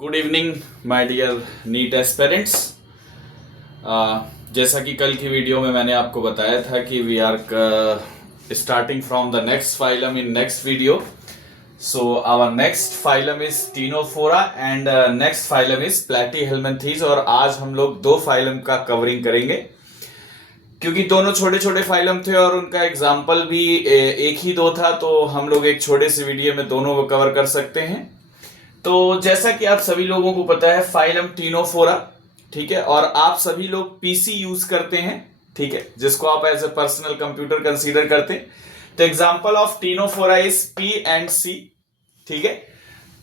Good evening my dear NEET aspirants. जैसा कि कल की वीडियो में मैंने आपको बताया था कि we are starting from the next phylum in next video. So our next phylum is Ctenophora and next phylum is Platyhelminthes. और आज हम लोग दो फाइलम का कवरिंग करेंगे क्योंकि दोनों छोटे छोटे फाइलम थे और उनका एग्जाम्पल भी एक ही दो था, तो हम लोग एक छोटे से वीडियो में दोनों को कवर कर सकते हैं। तो जैसा कि आप सभी लोगों को पता है फाइलम टीनोफोरा, ठीक है, और आप सभी लोग पीसी यूज करते हैं, ठीक है, जिसको आप as a personal computer consider करते हैं। तो example of Ctenophora is P and C, ठीक है।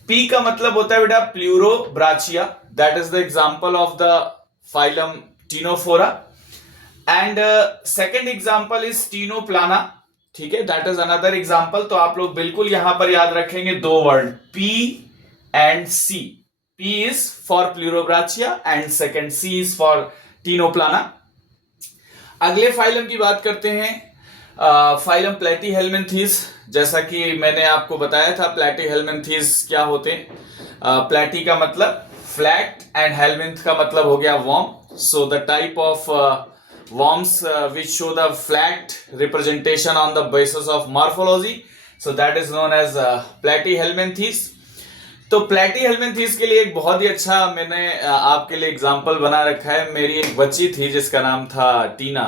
पी का मतलब होता है बेटा Pleurobrachia, that is the example of the phylum Ctenophora. And second example is Ctenoplana, ठीक है, दैट इज अनदर एग्जांपल। तो आप लोग बिल्कुल यहां पर याद रखेंगे दो word P and C. P is for Pleurobrachia and second C is for Tinoplana. अगले फाइलम की बात करते हैं, फाइलम प्लैटीहेल्मिन्थीज। जैसा कि मैंने आपको बताया था प्लैटीहेल्मिन्थीज क्या होते हैं। प्लैटी का मतलब फ्लैट एंड हेल्मिन्थ का मतलब हो गया worm. So the type of worms which show the flat representation on the basis of morphology, so that is known as platyhelminthes. तो प्लैटीहेल्मिन्थीज के लिए एक बहुत ही अच्छा मैंने आपके लिए एग्जांपल बना रखा है। मेरी एक बच्ची थी जिसका नाम था Tina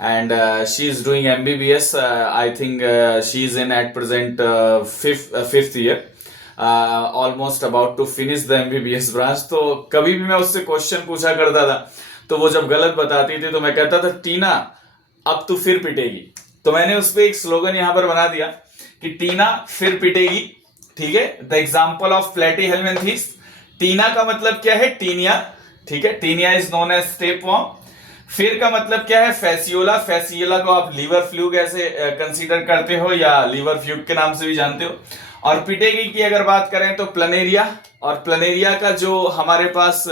and she is doing MBBS. I think she is in at present fifth year, almost about to finish the MBBS branch. तो कभी भी मैं उससे क्वेश्चन पूछा करता था तो वो जब गलत बताती थी तो मैं कहता था टीना अब तू फिर पिटेगी। तो मैंने उस पर एक स्लोगन यहां पर बना दिया कि टीना फिर पिटेगी, ठीक है। The example of Platyhelminthes, Taenia का मतलब क्या है टीनिया, ठीक है, Taenia is known as tapeworm. फिर का मतलब क्या है फैसियोला, फैसियोला को आप लीवर फ्लूक ऐसे कंसीडर करते हो या लीवर फ्लूक के नाम से भी जानते हो। और पिटेगी की अगर बात करें तो प्लनेरिया, और प्लनेरिया का जो हमारे पास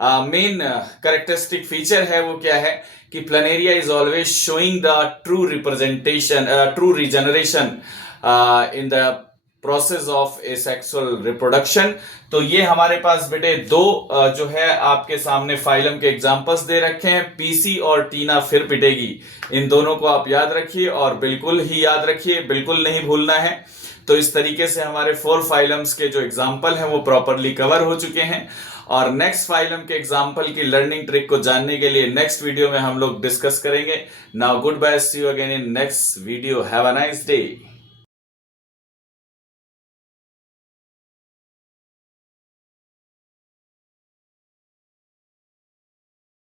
मेन कैरेक्टरिस्टिक फीचर है वो क्या है कि Planaria is always showing the true representation, true regeneration in the process of asexual reproduction. तो ये हमारे पास बेटे दो जो है आपके सामने फाइलम के एग्जांपल्स दे रखे हैं, पीसी और टीना फिर पिटेगी। इन दोनों को आप याद रखिए और बिल्कुल ही याद रखिए, बिल्कुल नहीं भूलना है। तो इस तरीके से हमारे 4 फाइलम्स के जो एग्जांपल हैं वो प्रॉपरली कवर हो चुके हैं। और नेक्स्ट फाइलम के एग्जांपल की लर्निंग ट्रिक को जानने के लिए नेक्स्ट वीडियो में हम लोग डिस्कस करेंगे। Now good bye, see you again in next video, have a nice day.